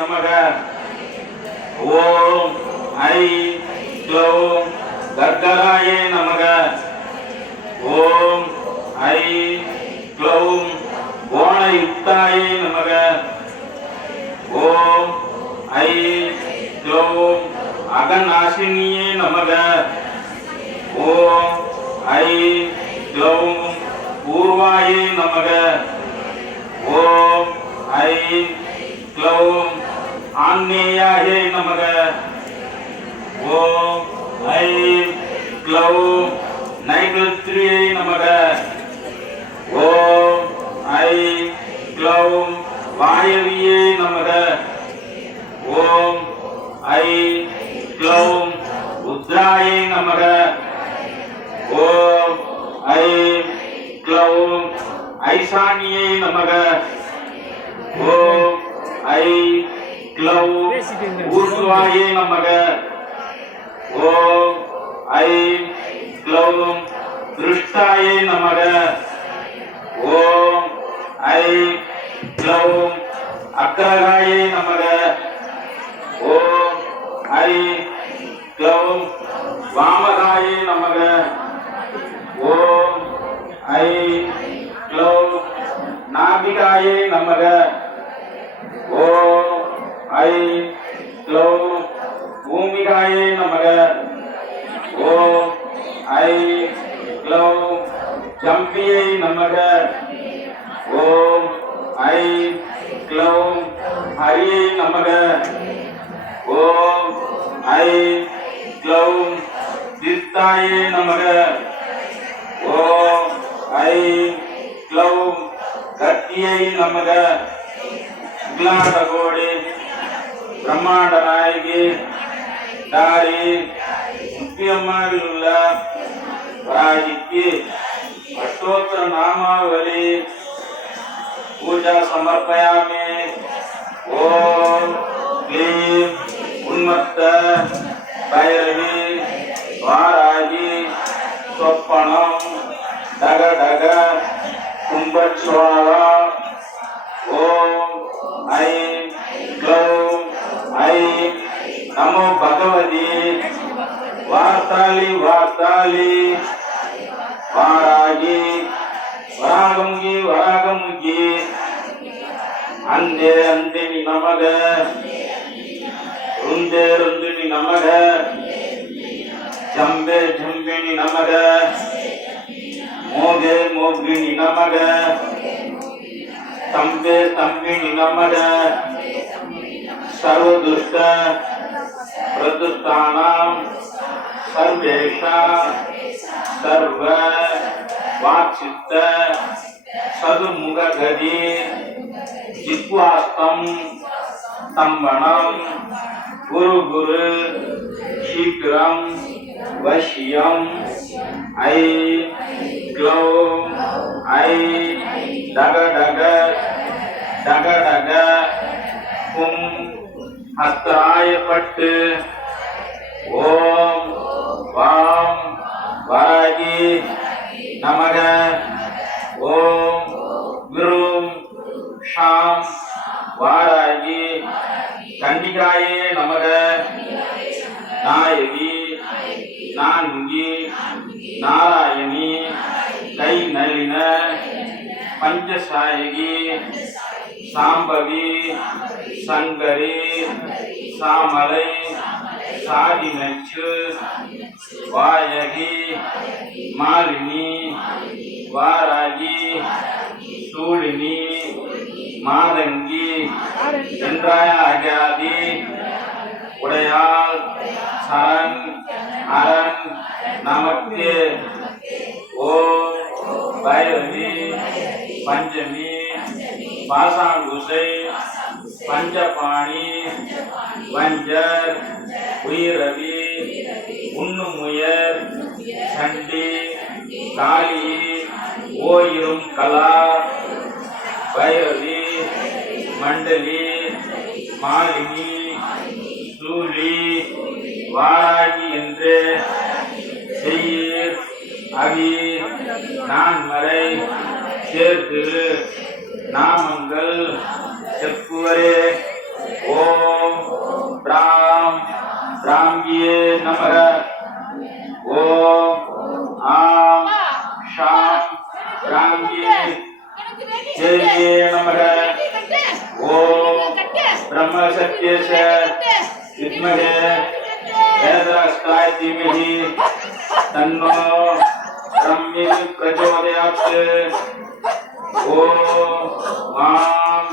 நமக. ஓம் ஐ க்ளௌம் கர்கராயே நமக. ஓம் ஐ க்ளௌம் கோணயுக்தாயே நமக. ஓம் ஐ க்ளௌம் அகநாசினியே நமக. ஓம் ஐ க்ளௌம் பூர்வாயே நமக. ஓம் ஐ க்ளௌம் ஆன்மேயாயே நமக ஓம் ஐ க்ளௌம் நைகத்ரியை நமக ஓம் ஐ க்ளௌம் வாயவியே நமக ஓம் ஐ க்ளௌம் ருத்ராயை நமக ஓம் ஐ க்ளௌம் ஐசானியை நமக ஊர்துவாயே நமக. ஓம் ஐ க்ளௌம் திருஷ்டாயே நமக. ஓம் ஐ க்ளௌம் அக்ரகாயே நமக. ஓம் ஐ க்ளௌம் வாமகாயே நமக. ஓம் ஐ க்ளௌம் நாபிகாயே நமக. ஓம் ஐ பூமிகாயே நமக. ஓ ஐ க்ளௌம் ஜம்பியை நமக. ஓம் ஐ க்ளௌம் ஹரியை நமக. ஓம் ஐ க்ளௌம் தித்தாயே நமக. ஓம் ஐ க்ளௌம் கத்தியை நமக. விக்லாடகோடி பிரம்மாண்ட நாயகி தாரி முக்கியமாக உள்ள ராஜிக்கு அஷ்டோத்திர நாமாவளி பூஜா சமர்ப்பயாமி ஓம் க்ளீம் உன்மத்த பைரவி வாராகி சொப்பனம் டக டக கும்பஸ்வாலா ஓம் ஐம் க்ளௌம் ஐம் நமோ பகவதி. வார்த்தாளி வார்த்தாளி வாராகி. வராகமுகி வராகமுகி. அந்தே அந்தினி நமக. ருந்தே ருந்தினி நமக. ஜம்பே ஜம்பினி நமக. மோகே மோகினி நமக. தம்பே தம்பினி நமக. சர்வதுஷ்ட பிரதுஷ்டானாம் சர்வேஷாம் சர்வ வாச்சித்த சதுர்முககதி ஜித்வாஸ்தம் ஸ்தம்பனம் குரு குரு சீக்கிரம் வஷ்யம் ஐ க்ளௌம் ஐ டக டக டக டக கும் ஹஸ்தாயப்பட்டு ஓம் வாம் வராகி நமக. ஓம் குரும் ஷாம் வாராகி. கண்டிகாயே நமக. நாயகி நான்கி நாராயணி கை நளின பஞ்சசாயகி சாம்பவி சங்கரி சாமலை சாதி நச்சு வாயகி மாலினி வாராகி சூழினி மாதங்கி என்றாய அகாதி உடையாள் சரண் அரண் நமக்கு ஓ பைரவி பஞ்சமி பாசாங்குசை பஞ்சபாணி வஞ்சர் உயிரவி உண்ணுமுயர் சண்டி காளி ஓயிரும் கலா பைரவி மண்டலி மாலினி சூலி வாராகி என்று செய்யீர். அவி நான்மறை சேர்த்திரு. நாமங்கள் செப்புவரே. ஓம் பிராம் பிராங்கியே நமக. ஓம் ஆம் ஷாம் பிராங்கியே. ஜெயே நமக. ஓம் பிரம்ம சத்யேஷ வித்மகே. வேதராஷ்டாய தீமஹி தன்னோ பிரம்மி பிரச்சோதயாத் ఓం మాం